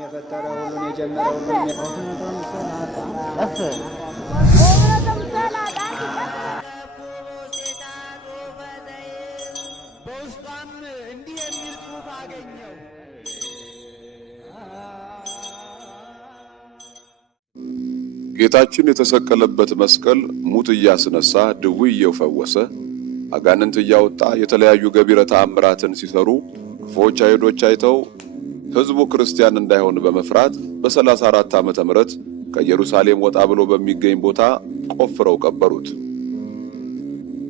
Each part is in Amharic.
የፈጠረ ሁሉን የጀመረ ሁሉን በውስጧም እንዲህ የሚል ጽሑፍ አገኘው። ጌታችን የተሰቀለበት መስቀል ሙት እያስነሳ ድውይ እየፈወሰ አጋንንት እያወጣ የተለያዩ ገቢረ ተአምራትን ሲሰሩ ክፉዎች አይሁዶች አይተው ሕዝቡ ክርስቲያን እንዳይሆን በመፍራት በ34 ዓመተ ምህረት ከኢየሩሳሌም ወጣ ብሎ በሚገኝ ቦታ ቆፍረው ቀበሩት።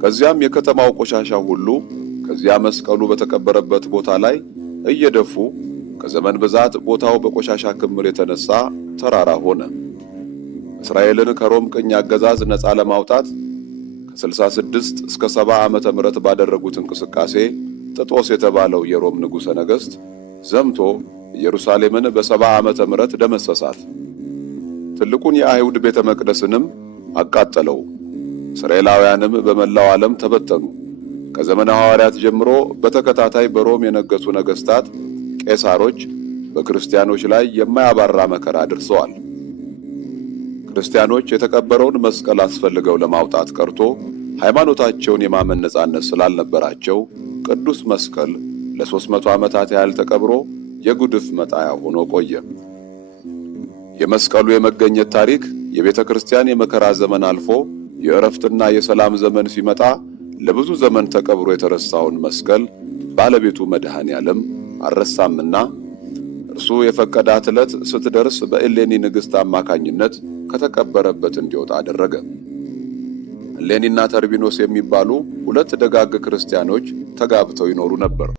ከዚያም የከተማው ቆሻሻ ሁሉ ከዚያ መስቀሉ በተቀበረበት ቦታ ላይ እየደፉ ከዘመን ብዛት ቦታው በቆሻሻ ክምር የተነሳ ተራራ ሆነ። እስራኤልን ከሮም ቅኝ አገዛዝ ነፃ ለማውጣት ከ66 እስከ 70 ዓመተ ምህረት ባደረጉት እንቅስቃሴ ጥጦስ የተባለው የሮም ንጉሠ ነገሥት ዘምቶ ኢየሩሳሌምን በ70 ዓመተ ምህረት ደመሰሳት። ትልቁን የአይሁድ ቤተ መቅደስንም አቃጠለው። እስራኤላውያንም በመላው ዓለም ተበተኑ። ከዘመነ ሐዋርያት ጀምሮ በተከታታይ በሮም የነገሱ ነገሥታት ቄሳሮች በክርስቲያኖች ላይ የማያባራ መከራ አድርሰዋል። ክርስቲያኖች የተቀበረውን መስቀል አስፈልገው ለማውጣት ቀርቶ ሃይማኖታቸውን የማመን ነጻነት ስላልነበራቸው ቅዱስ መስቀል ለ300 ዓመታት ያህል ተቀብሮ የጉድፍ መጣያ ሆኖ ቆየ። የመስቀሉ የመገኘት ታሪክ የቤተ ክርስቲያን የመከራ ዘመን አልፎ የእረፍትና የሰላም ዘመን ሲመጣ ለብዙ ዘመን ተቀብሮ የተረሳውን መስቀል ባለቤቱ መድኃኔ ዓለም አልረሳምና እርሱ የፈቀዳት ዕለት ስትደርስ በእሌኒ ንግሥት አማካኝነት ከተቀበረበት እንዲወጣ አደረገ። እሌኒና ተርቢኖስ የሚባሉ ሁለት ደጋግ ክርስቲያኖች ተጋብተው ይኖሩ ነበር።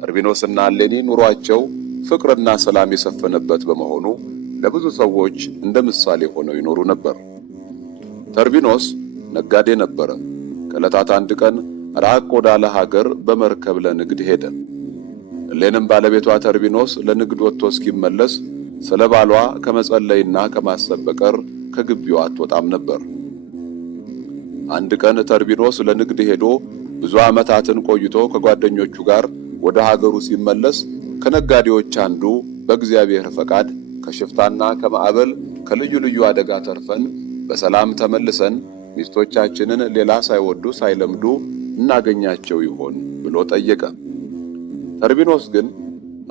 ተርቢኖስና እሌኒ ኑሯቸው ፍቅርና ሰላም የሰፈነበት በመሆኑ ለብዙ ሰዎች እንደ ምሳሌ ሆነው ይኖሩ ነበር። ተርቢኖስ ነጋዴ ነበረ። ከዕለታት አንድ ቀን ራቅ ወዳለ ሀገር በመርከብ ለንግድ ሄደ። እሌንም ባለቤቷ ተርቢኖስ ለንግድ ወጥቶ እስኪመለስ ስለ ባሏ ከመጸለይና ከማሰብ በቀር ከግቢዋ አትወጣም ነበር። አንድ ቀን ተርቢኖስ ለንግድ ሄዶ ብዙ ዓመታትን ቆይቶ ከጓደኞቹ ጋር ወደ ሀገሩ ሲመለስ ከነጋዴዎች አንዱ በእግዚአብሔር ፈቃድ ከሽፍታና ከማዕበል ከልዩ ልዩ አደጋ ተርፈን በሰላም ተመልሰን ሚስቶቻችንን ሌላ ሳይወዱ ሳይለምዱ እናገኛቸው ይሆን ብሎ ጠየቀ። ተርቢኖስ ግን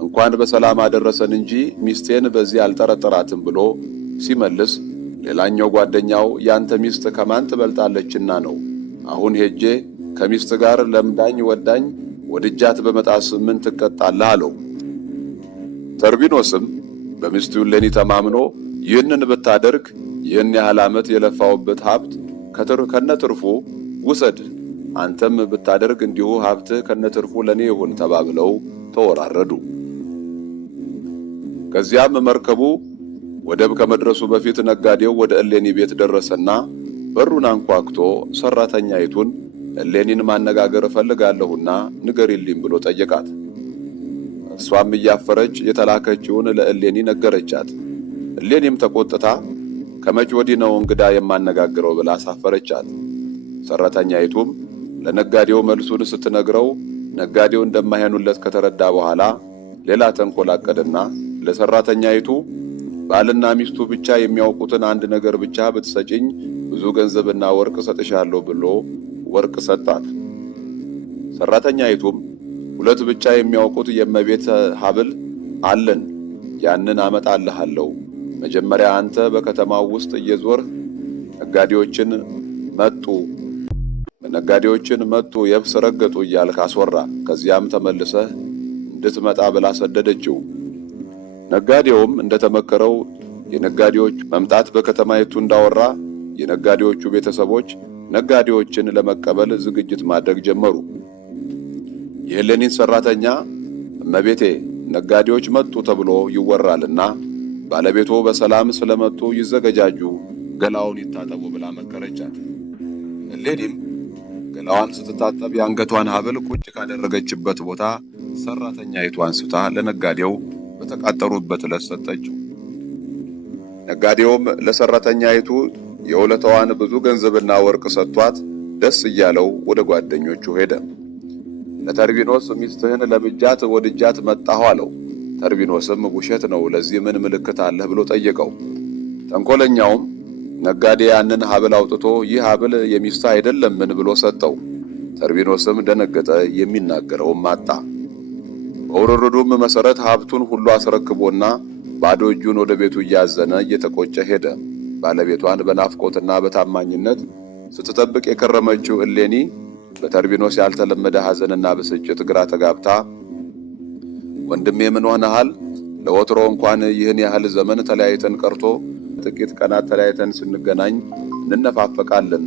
እንኳን በሰላም አደረሰን እንጂ ሚስቴን በዚህ አልጠረጠራትም ብሎ ሲመልስ ሌላኛው ጓደኛው ያንተ ሚስት ከማን ትበልጣለችና ነው? አሁን ሄጄ ከሚስት ጋር ለምዳኝ ወዳኝ ወድጃት በመጣስ ምን ትቀጣለህ አለው። ተርቢኖስም በሚስቱ እሌኒ ተማምኖ ይህንን ብታደርግ ይህን ያህል ዓመት የለፋውበት ሀብት ከነትርፉ ውሰድ፣ አንተም ብታደርግ እንዲሁ ሀብትህ ከነትርፉ ለኔ ይሁን ተባብለው ተወራረዱ። ከዚያም መርከቡ ወደብ ከመድረሱ በፊት ነጋዴው ወደ እሌኒ ቤት ደረሰና በሩን አንኳኩቶ ሰራተኛይቱን እሌኒን ማነጋገር እፈልጋለሁና ንገሪልኝ ብሎ ጠየቃት። እርሷም እያፈረች የተላከችውን ለእሌኒ ነገረቻት። እሌኒም ተቆጥታ ከመቼ ወዲህ ነው እንግዳ የማነጋግረው ብላ አሳፈረቻት። ሰራተኛይቱም ለነጋዴው መልሱን ስትነግረው ነጋዴው እንደማይሆኑለት ከተረዳ በኋላ ሌላ ተንኮል አቀደና ለሰራተኛይቱ ባልና ሚስቱ ብቻ የሚያውቁትን አንድ ነገር ብቻ ብትሰጪኝ ብዙ ገንዘብና ወርቅ ሰጥሻለሁ ብሎ ወርቅ ሰጣት። ሰራተኛይቱም ሁለት ብቻ የሚያውቁት የእመቤት ሐብል አለን፣ ያንን አመጣልሃለሁ። መጀመሪያ አንተ በከተማው ውስጥ እየዞርህ ነጋዴዎችን መጡ የብስ ረገጡ እያልክ አስወራ። ከዚያም ተመልሰህ እንድትመጣ ብላ ሰደደችው። ነጋዴውም እንደተመከረው የነጋዴዎች መምጣት በከተማይቱ እንዳወራ የነጋዴዎቹ ቤተሰቦች ነጋዴዎችን ለመቀበል ዝግጅት ማድረግ ጀመሩ። የእሌኒን ሰራተኛ እመቤቴ ነጋዴዎች መጡ ተብሎ ይወራልና ባለቤቱ በሰላም ስለመጡ ይዘገጃጁ፣ ገላውን ይታጠቡ ብላ መከረቻት። እሌኒም ገላዋን ስትታጠብ የአንገቷን ሐብል ቁጭ ካደረገችበት ቦታ ሰራተኛይቱ አንስታ ለነጋዴው በተቃጠሩበት ዕለት ሰጠችው። ነጋዴውም ለሰራተኛይቱ የውለታዋን ብዙ ገንዘብና ወርቅ ሰጥቷት ደስ እያለው ወደ ጓደኞቹ ሄደ። ለተርቢኖስ ሚስትህን ለምጃት ወድጃት መጣሁ አለው። ተርቢኖስም ውሸት ነው፣ ለዚህ ምን ምልክት አለህ ብሎ ጠየቀው። ተንኮለኛውም ነጋዴ ያንን ሀብል አውጥቶ ይህ ሀብል የሚስት አይደለምን ብሎ ሰጠው። ተርቢኖስም ደነገጠ፣ የሚናገረውም አጣ። በውርርዱም መሰረት ሀብቱን ሁሉ አስረክቦና ባዶ እጁን ወደ ቤቱ እያዘነ እየተቆጨ ሄደ። ባለቤቷን በናፍቆትና በታማኝነት ስትጠብቅ የከረመችው እሌኒ በተርቢኖስ ያልተለመደ ሐዘንና ብስጭት ግራ ተጋብታ ወንድሜ ምን ሆነሃል? ለወትሮ እንኳን ይህን ያህል ዘመን ተለያይተን ቀርቶ ጥቂት ቀናት ተለያይተን ስንገናኝ እንነፋፈቃለን።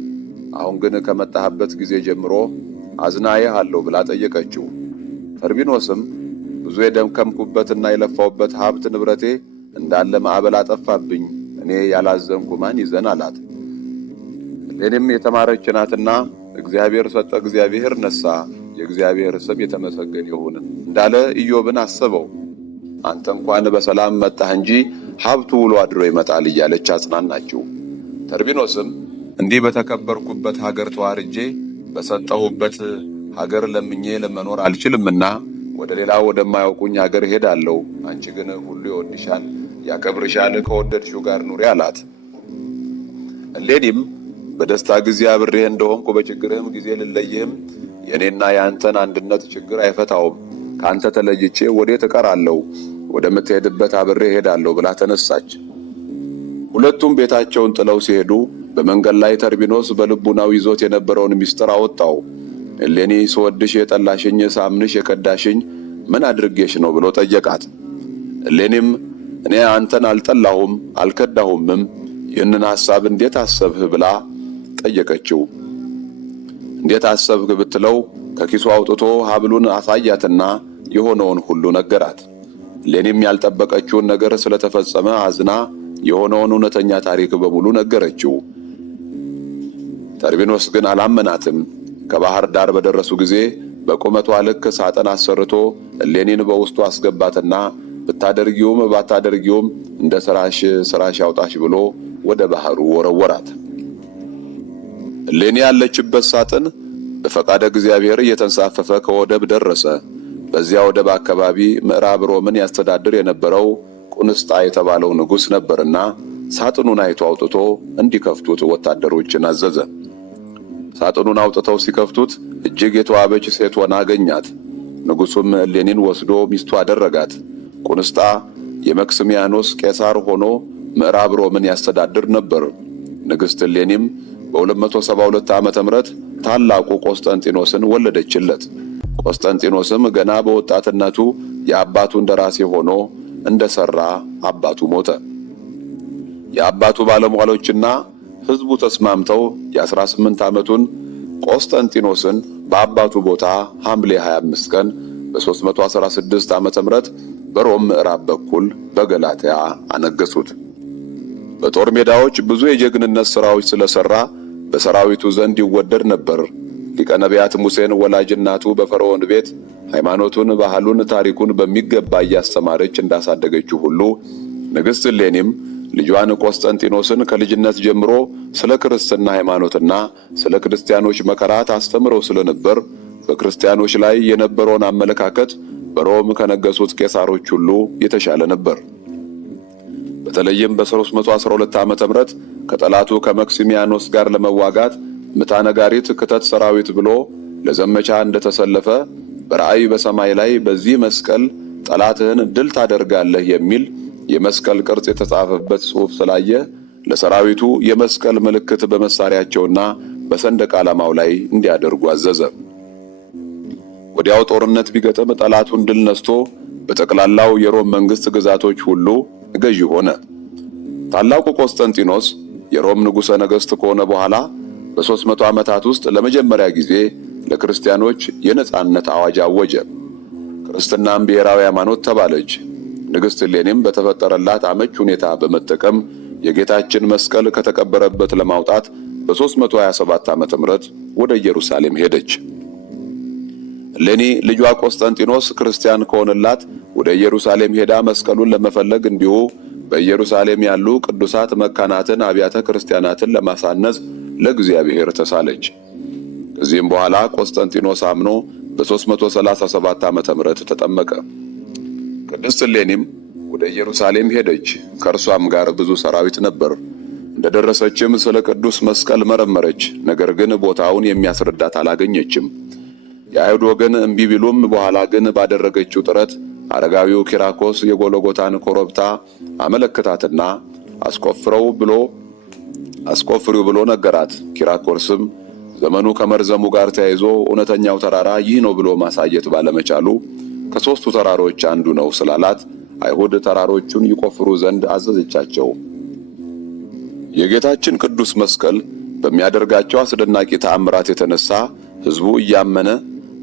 አሁን ግን ከመጣህበት ጊዜ ጀምሮ አዝናዬሃለሁ ብላ ጠየቀችው። ተርቢኖስም ብዙ የደከምኩበትና የለፋውበት ሀብት ንብረቴ እንዳለ ማዕበል አጠፋብኝ፣ እኔ ያላዘንኩ ማን ይዘን አላት። እሌኒም የተማረች ናትና እግዚአብሔር ሰጠ እግዚአብሔር ነሳ፣ የእግዚአብሔር ስም የተመሰገነ ይሁን እንዳለ ኢዮብን አሰበው። አንተ እንኳን በሰላም መጣህ እንጂ ሀብቱ ውሎ አድሮ ይመጣል እያለች አጽናናችው። ተርቢኖስም እንዲህ በተከበርኩበት ሀገር ተዋርጄ በሰጠሁበት ሀገር ለምኜ ለመኖር አልችልምና ወደ ሌላ ወደማያውቁኝ ሀገር ሄዳለሁ። አንቺ ግን ሁሉ ይወድሻል፣ ያከብርሻል፣ ከወደድሽው ጋር ኑሪ አላት። እሌኒም በደስታ ጊዜ አብሬህ እንደሆንኩ በችግርህም ጊዜ ልለይህም የእኔና የአንተን አንድነት ችግር አይፈታውም። ከአንተ ተለይቼ ወዴት እቀራለሁ? ወደምትሄድበት አብሬ ሄዳለሁ ብላ ተነሳች። ሁለቱም ቤታቸውን ጥለው ሲሄዱ በመንገድ ላይ ተርቢኖስ በልቡናው ይዞት የነበረውን ምስጢር አወጣው። እሌኒ ስወድሽ የጠላሽኝ፣ ሳምንሽ የከዳሽኝ ምን አድርጌሽ ነው ብሎ ጠየቃት። እሌኒም እኔ አንተን አልጠላሁም አልከዳሁምም፣ ይህንን ሐሳብ እንዴት አሰብህ ብላ ጠየቀችው። እንዴት አሰብህ ብትለው ከኪሱ አውጥቶ ሀብሉን አሳያትና የሆነውን ሁሉ ነገራት። እሌኒም ያልጠበቀችውን ነገር ስለተፈጸመ አዝና የሆነውን እውነተኛ ታሪክ በሙሉ ነገረችው። ተርቢኖስ ግን አላመናትም። ከባህር ዳር በደረሱ ጊዜ በቁመቷ ልክ ሳጥን አሰርቶ እሌኒን በውስጡ አስገባትና ብታደርጊውም ባታደርጊውም እንደ ስራሽ ያውጣሽ ብሎ ወደ ባህሩ ወረወራት። እሌኒ ያለችበት ሳጥን በፈቃደ እግዚአብሔር እየተንሳፈፈ ከወደብ ደረሰ። በዚያ ወደብ አካባቢ ምዕራብ ሮምን ያስተዳድር የነበረው ቁንስጣ የተባለው ንጉሥ ነበርና ሳጥኑን አይቶ አውጥቶ እንዲከፍቱት ወታደሮችን አዘዘ። ሳጥኑን አውጥተው ሲከፍቱት እጅግ የተዋበች ሴት ሆና አገኛት። ንጉሡም እሌኒን ወስዶ ሚስቱ አደረጋት። ቁንስጣ የመክስሚያኖስ ቄሳር ሆኖ ምዕራብ ሮምን ያስተዳድር ነበር። ንግሥት እሌኒም በ272 ዓመተ ምህረት ታላቁ ቆስጠንጢኖስን ወለደችለት። ቆስጠንጢኖስም ገና በወጣትነቱ የአባቱን ደራሲ ሆኖ እንደሰራ አባቱ ሞተ። የአባቱ ባለሟሎችና ሕዝቡ ተስማምተው የ18 ዓመቱን ቆስጠንጢኖስን በአባቱ ቦታ ሐምሌ 25 ቀን በ316 ዓመተ ምህረት በሮም ምዕራብ በኩል በገላትያ አነገሱት። በጦር ሜዳዎች ብዙ የጀግንነት ሥራዎች ስለሰራ በሰራዊቱ ዘንድ ይወደድ ነበር። ሊቀ ነቢያት ሙሴን ወላጅ እናቱ በፈርዖን ቤት ሃይማኖቱን፣ ባህሉን፣ ታሪኩን በሚገባ እያስተማረች እንዳሳደገችው ሁሉ ንግሥት እሌኒም ልጇን ቆስጠንጢኖስን ከልጅነት ጀምሮ ስለ ክርስትና ሃይማኖትና ስለ ክርስቲያኖች መከራ ታስተምረው ስለነበር በክርስቲያኖች ላይ የነበረውን አመለካከት በሮም ከነገሱት ቄሳሮች ሁሉ የተሻለ ነበር። በተለይም በ312 ዓመተ ምህረት ከጠላቱ ከመክሲሚያኖስ ጋር ለመዋጋት ምታነጋሪት ክተት ሰራዊት ብሎ ለዘመቻ እንደተሰለፈ በራእይ በሰማይ ላይ በዚህ መስቀል ጠላትህን ድል ታደርጋለህ የሚል የመስቀል ቅርጽ የተጻፈበት ጽሑፍ ስላየ ለሰራዊቱ የመስቀል ምልክት በመሳሪያቸውና በሰንደቅ ዓላማው ላይ እንዲያደርጉ አዘዘ። ወዲያው ጦርነት ቢገጥም ጠላቱን ድል ነስቶ በጠቅላላው የሮም መንግስት ግዛቶች ሁሉ ገዢ ሆነ። ታላቁ ቆስጠንጢኖስ የሮም ንጉሠ ነገሥት ከሆነ በኋላ በ300 ዓመታት ውስጥ ለመጀመሪያ ጊዜ ለክርስቲያኖች የነጻነት አዋጅ አወጀ። ክርስትናም ብሔራዊ ሃይማኖት ተባለች። ንግሥት እሌኒም በተፈጠረላት አመች ሁኔታ በመጠቀም የጌታችን መስቀል ከተቀበረበት ለማውጣት በ327 ዓመተ ምህረት ወደ ኢየሩሳሌም ሄደች። እሌኒ ልጇ ቆስጠንጢኖስ ክርስቲያን ከሆነላት ወደ ኢየሩሳሌም ሄዳ መስቀሉን ለመፈለግ እንዲሁ በኢየሩሳሌም ያሉ ቅዱሳት መካናትን አብያተ ክርስቲያናትን ለማሳነጽ ለእግዚአብሔር ተሳለች። ከዚህም በኋላ ቆስጠንጢኖስ አምኖ በ337 ዓመተ ምህረት ተጠመቀ። ቅድስት እሌኒም ወደ ኢየሩሳሌም ሄደች። ከእርሷም ጋር ብዙ ሰራዊት ነበር። እንደደረሰችም ስለ ቅዱስ መስቀል መረመረች። ነገር ግን ቦታውን የሚያስረዳት አላገኘችም። የአይሁድ ወገን እምቢ ቢሉም በኋላ ግን ባደረገችው ጥረት አረጋዊው ኪራኮስ የጎልጎታን ኮረብታ አመለከታትና አስቆፍሪው ብሎ ነገራት። ኪራኮስም ዘመኑ ከመርዘሙ ጋር ተያይዞ እውነተኛው ተራራ ይህ ነው ብሎ ማሳየት ባለመቻሉ ከሦስቱ ተራሮች አንዱ ነው ስላላት አይሁድ ተራሮቹን ይቆፍሩ ዘንድ አዘዘቻቸው። የጌታችን ቅዱስ መስቀል በሚያደርጋቸው አስደናቂ ተአምራት የተነሳ ሕዝቡ እያመነ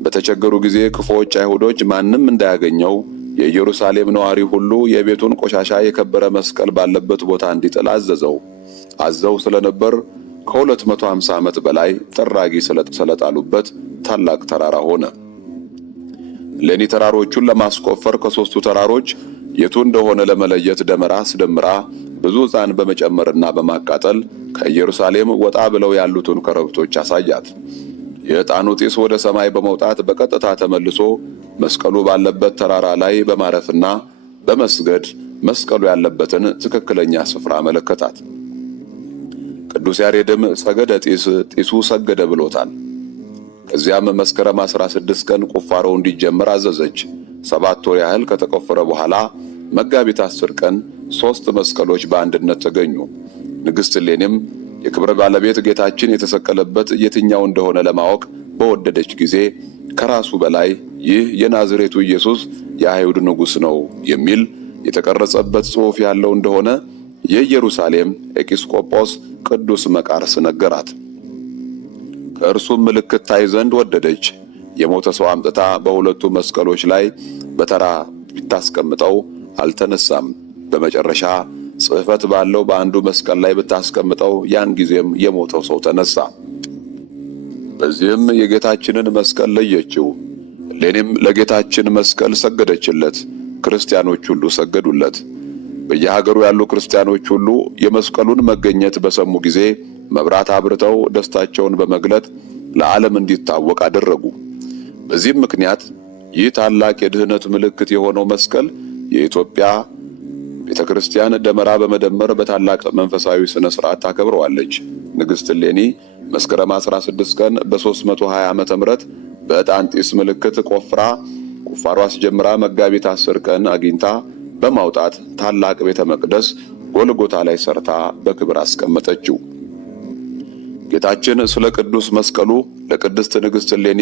በተቸገሩ ጊዜ ክፉዎች አይሁዶች ማንም እንዳያገኘው የኢየሩሳሌም ነዋሪ ሁሉ የቤቱን ቆሻሻ የከበረ መስቀል ባለበት ቦታ እንዲጥል አዘው ስለነበር ከ250 ዓመት በላይ ጥራጊ ስለጣሉበት ታላቅ ተራራ ሆነ። እሌኒ ተራሮቹን ለማስቆፈር ከሦስቱ ተራሮች የቱ እንደሆነ ለመለየት ደመራ አስደምራ ብዙ ዕጣን በመጨመርና በማቃጠል ከኢየሩሳሌም ወጣ ብለው ያሉትን ኮረብቶች አሳያት። የዕጣኑ ጢስ ወደ ሰማይ በመውጣት በቀጥታ ተመልሶ መስቀሉ ባለበት ተራራ ላይ በማረፍና በመስገድ መስቀሉ ያለበትን ትክክለኛ ስፍራ አመለከታት። ቅዱስ ያሬድም ሰገደ ጢሱ ሰገደ ብሎታል። ከዚያም መስከረም 16 ቀን ቁፋሮው እንዲጀመር አዘዘች። 7 ወር ያህል ከተቆፈረ በኋላ መጋቢት 10 ቀን 3 መስቀሎች በአንድነት ተገኙ። ንግሥት እሌኒም የክብረ ባለቤት ጌታችን የተሰቀለበት የትኛው እንደሆነ ለማወቅ በወደደች ጊዜ ከራሱ በላይ ይህ የናዝሬቱ ኢየሱስ የአይሁድ ንጉሥ ነው የሚል የተቀረጸበት ጽሑፍ ያለው እንደሆነ የኢየሩሳሌም ኤጲስቆጶስ ቅዱስ መቃርስ ነገራት። ከእርሱም ምልክት ታይ ዘንድ ወደደች። የሞተ ሰው አምጥታ በሁለቱ መስቀሎች ላይ በተራ ብታስቀምጠው አልተነሳም። በመጨረሻ ጽሕፈት ባለው በአንዱ መስቀል ላይ ብታስቀምጠው ያን ጊዜም የሞተው ሰው ተነሳ። በዚህም የጌታችንን መስቀል ለየችው። እሌኒም ለጌታችን መስቀል ሰገደችለት። ክርስቲያኖች ሁሉ ሰገዱለት። በየሀገሩ ያሉ ክርስቲያኖች ሁሉ የመስቀሉን መገኘት በሰሙ ጊዜ መብራት አብርተው ደስታቸውን በመግለጥ ለዓለም እንዲታወቅ አደረጉ። በዚህም ምክንያት ይህ ታላቅ የድኅነት ምልክት የሆነው መስቀል የኢትዮጵያ ቤተክርስቲያን ደመራ በመደመር በታላቅ መንፈሳዊ ስነ ስርዓት ታከብረዋለች። ንግሥት እሌኒ መስከረም 16 ቀን በ320 ዓመተ ምህረት በዕጣን ጢስ ምልክት ቁፋሮ አስጀምራ መጋቢት 10 ቀን አግኝታ በማውጣት ታላቅ ቤተ መቅደስ ጎልጎታ ላይ ሰርታ በክብር አስቀመጠችው። ጌታችን ስለ ቅዱስ መስቀሉ ለቅድስት ንግሥት እሌኒ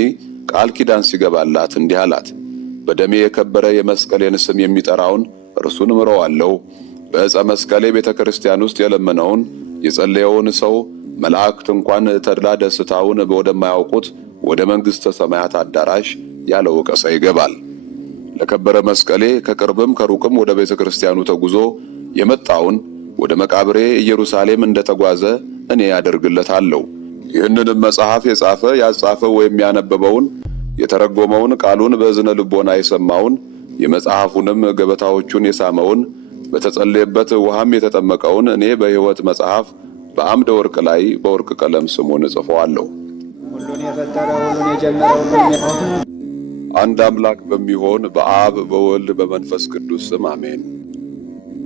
ቃል ኪዳን ሲገባላት እንዲህ አላት። በደሜ የከበረ የመስቀሌን ስም የሚጠራውን እርሱን ምረዋለሁ። በዕፀ መስቀሌ ቤተ ክርስቲያን ውስጥ የለመነውን የጸለየውን ሰው መላእክት እንኳን ተድላ ደስታውን ወደማያውቁት ወደ መንግሥተ ሰማያት አዳራሽ ያለ ወቀሳ ይገባል። ለከበረ መስቀሌ ከቅርብም ከሩቅም ወደ ቤተ ክርስቲያኑ ተጉዞ የመጣውን ወደ መቃብሬ ኢየሩሳሌም እንደተጓዘ እኔ ያደርግለታለሁ። ይህንንም መጽሐፍ የጻፈ ያጻፈ ወይም ያነበበውን የተረጎመውን ቃሉን በእዝነ ልቦና የሰማውን የመጽሐፉንም ገበታዎቹን የሳመውን በተጸለየበት ውሃም የተጠመቀውን እኔ በሕይወት መጽሐፍ በአምደ ወርቅ ላይ በወርቅ ቀለም ስሙን እጽፈዋለሁ። ሁሉን የፈጠረ ሁሉን የጀመረ ሁሉን አንድ አምላክ በሚሆን በአብ በወልድ በመንፈስ ቅዱስ ስም አሜን።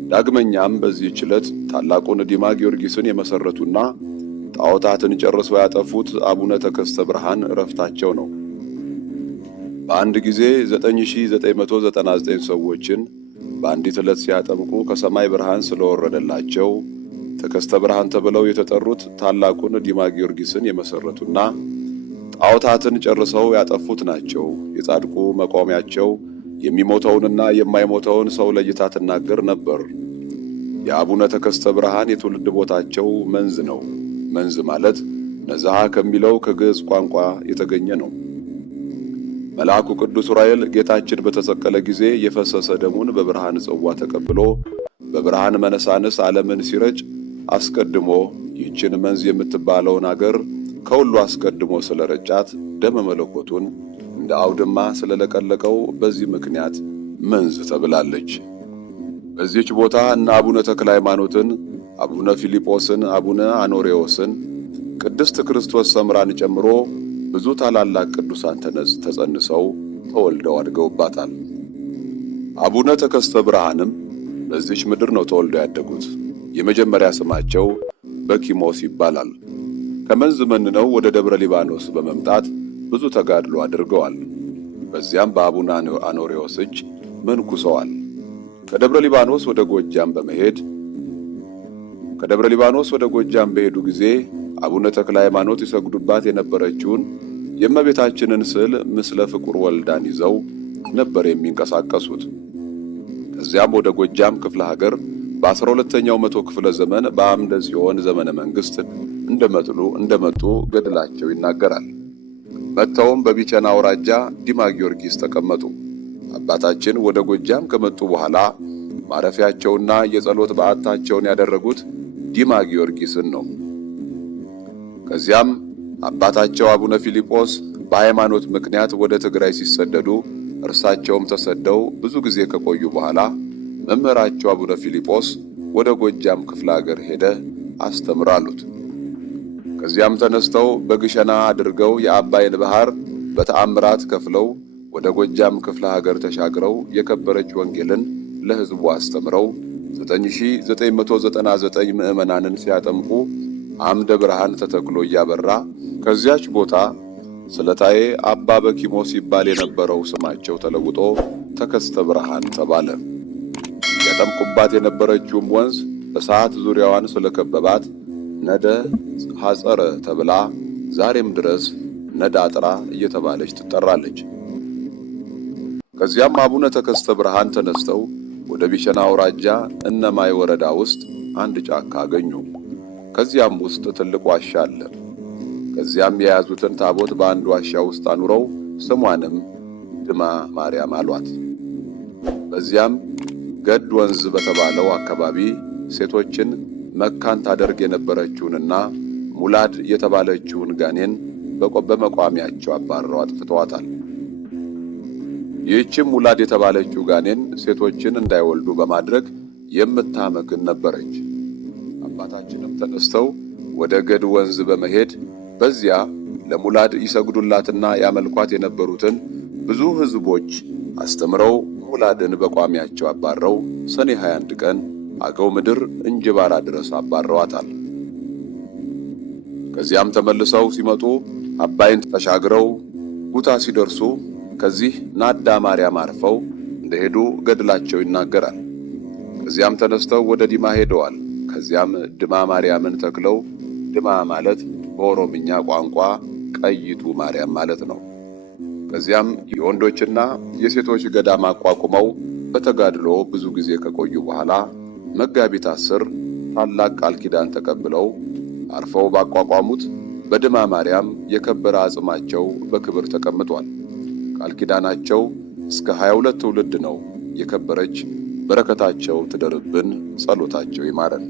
ዳግመኛም በዚህች ዕለት ታላቁን ዲማ ጊዮርጊስን የመሰረቱና ጣዖታትን ጨርሰው ያጠፉት አቡነ ተከስተ ብርሃን ዕረፍታቸው ነው። በአንድ ጊዜ 9999 ሰዎችን በአንዲት ዕለት ሲያጠምቁ ከሰማይ ብርሃን ስለወረደላቸው ተከስተ ብርሃን ተብለው የተጠሩት ታላቁን ዲማ ጊዮርጊስን የመሰረቱና ጣዖታትን ጨርሰው ያጠፉት ናቸው። የጻድቁ መቆሚያቸው የሚሞተውንና የማይሞተውን ሰው ለይታ ትናገር ነበር። የአቡነ ተከስተ ብርሃን የትውልድ ቦታቸው መንዝ ነው። መንዝ ማለት ነዝሃ ከሚለው ከግዕዝ ቋንቋ የተገኘ ነው። መልአኩ ቅዱስ ዑራኤል ጌታችን በተሰቀለ ጊዜ የፈሰሰ ደሙን በብርሃን ጽዋ ተቀብሎ በብርሃን መነሳንስ ዓለምን ሲረጭ አስቀድሞ ይህችን መንዝ የምትባለውን አገር ከሁሉ አስቀድሞ ስለረጫት ደመ መለኮቱን እንደ አውድማ ስለለቀለቀው በዚህ ምክንያት መንዝ ተብላለች። በዚህች ቦታ እነ አቡነ ተክለ ሃይማኖትን፣ አቡነ ፊልጶስን፣ አቡነ አኖሬዎስን፣ ቅድስት ክርስቶስ ሰምራን ጨምሮ ብዙ ታላላቅ ቅዱሳን ተጸንሰው ተወልደው አድገውባታል። አቡነ ተከስተ ብርሃንም በዚች ምድር ነው ተወልደው ያደጉት። የመጀመሪያ ስማቸው በኪሞስ ይባላል። ከመንዝ መንነው ወደ ደብረ ሊባኖስ በመምጣት ብዙ ተጋድሎ አድርገዋል። በዚያም በአቡነ አኖሬዎስ እጅ መንኩሰዋል። ከደብረ ሊባኖስ ወደ ጎጃም በሄዱ ጊዜ አቡነ ተክለ ሃይማኖት ይሰግዱባት የነበረችውን የእመቤታችንን ስዕል ምስለ ፍቁር ወልዳን ይዘው ነበር የሚንቀሳቀሱት። ከዚያም ወደ ጎጃም ክፍለ ሀገር በ12ኛው መቶ ክፍለ ዘመን በአምደ ጽዮን ዘመነ መንግስት እንደመጡ ገድላቸው ይናገራል። መጥተውም በቢቸና አውራጃ ዲማ ጊዮርጊስ ተቀመጡ። አባታችን ወደ ጎጃም ከመጡ በኋላ ማረፊያቸውና የጸሎት በዓታቸውን ያደረጉት ዲማ ጊዮርጊስን ነው። ከዚያም አባታቸው አቡነ ፊልጶስ በሃይማኖት ምክንያት ወደ ትግራይ ሲሰደዱ እርሳቸውም ተሰደው ብዙ ጊዜ ከቆዩ በኋላ መምህራቸው አቡነ ፊልጶስ ወደ ጎጃም ክፍለ ሀገር ሄደ አስተምራሉት። ከዚያም ተነስተው በግሸና አድርገው የአባይን ባህር በተአምራት ከፍለው ወደ ጎጃም ክፍለ ሀገር ተሻግረው የከበረች ወንጌልን ለሕዝቡ አስተምረው 9999 ምዕመናንን ሲያጠምቁ አምደ ብርሃን ተተክሎ እያበራ ከዚያች ቦታ ስለታዬ አባ በኪሞስ ይባል የነበረው ስማቸው ተለውጦ ተከስተ ብርሃን ተባለ። ያጠምቁባት የነበረችውም ወንዝ እሳት ዙሪያዋን ስለከበባት ነደ ሐጸረ ተብላ ዛሬም ድረስ ነዳጥራ እየተባለች ትጠራለች። ከዚያም አቡነ ተከስተ ብርሃን ተነስተው ወደ ቢሸና አውራጃ እነማይ ወረዳ ውስጥ አንድ ጫካ አገኙ። ከዚያም ውስጥ ትልቅ ዋሻ አለ። ከዚያም የያዙትን ታቦት በአንድ ዋሻ ውስጥ አኑረው ስሟንም ድማ ማርያም አሏት። በዚያም ገድ ወንዝ በተባለው አካባቢ ሴቶችን መካን ታደርግ የነበረችውንና ሙላድ የተባለችውን ጋኔን በመቋሚያቸው አባረው አጥፍተዋታል። ይህችም ሙላድ የተባለችው ጋኔን ሴቶችን እንዳይወልዱ በማድረግ የምታመክን ነበረች። አባታችንም ተነስተው ወደ ገድ ወንዝ በመሄድ በዚያ ለሙላድ ይሰግዱላትና ያመልኳት የነበሩትን ብዙ ሕዝቦች አስተምረው ሙላድን በቋሚያቸው አባረው ሰኔ 21 ቀን አገው ምድር እንጅባራ ድረስ አባረዋታል። ከዚያም ተመልሰው ሲመጡ አባይን ተሻግረው ጉታ ሲደርሱ ከዚህ ናዳ ማርያም አርፈው እንደሄዱ ገድላቸው ይናገራል። ከዚያም ተነስተው ወደ ዲማ ሄደዋል። ከዚያም ድማ ማርያምን ተክለው ድማ ማለት በኦሮምኛ ቋንቋ ቀይቱ ማርያም ማለት ነው። ከዚያም የወንዶችና የሴቶች ገዳም አቋቁመው በተጋድሎ ብዙ ጊዜ ከቆዩ በኋላ መጋቢት 10 ታላቅ ቃል ኪዳን ተቀብለው አርፈው ባቋቋሙት በድማ ማርያም የከበረ አጽማቸው በክብር ተቀምጧል። ቃል ኪዳናቸው እስከ 22 ትውልድ ነው። የከበረች በረከታቸው ትደርብን፣ ጸሎታቸው ይማረን።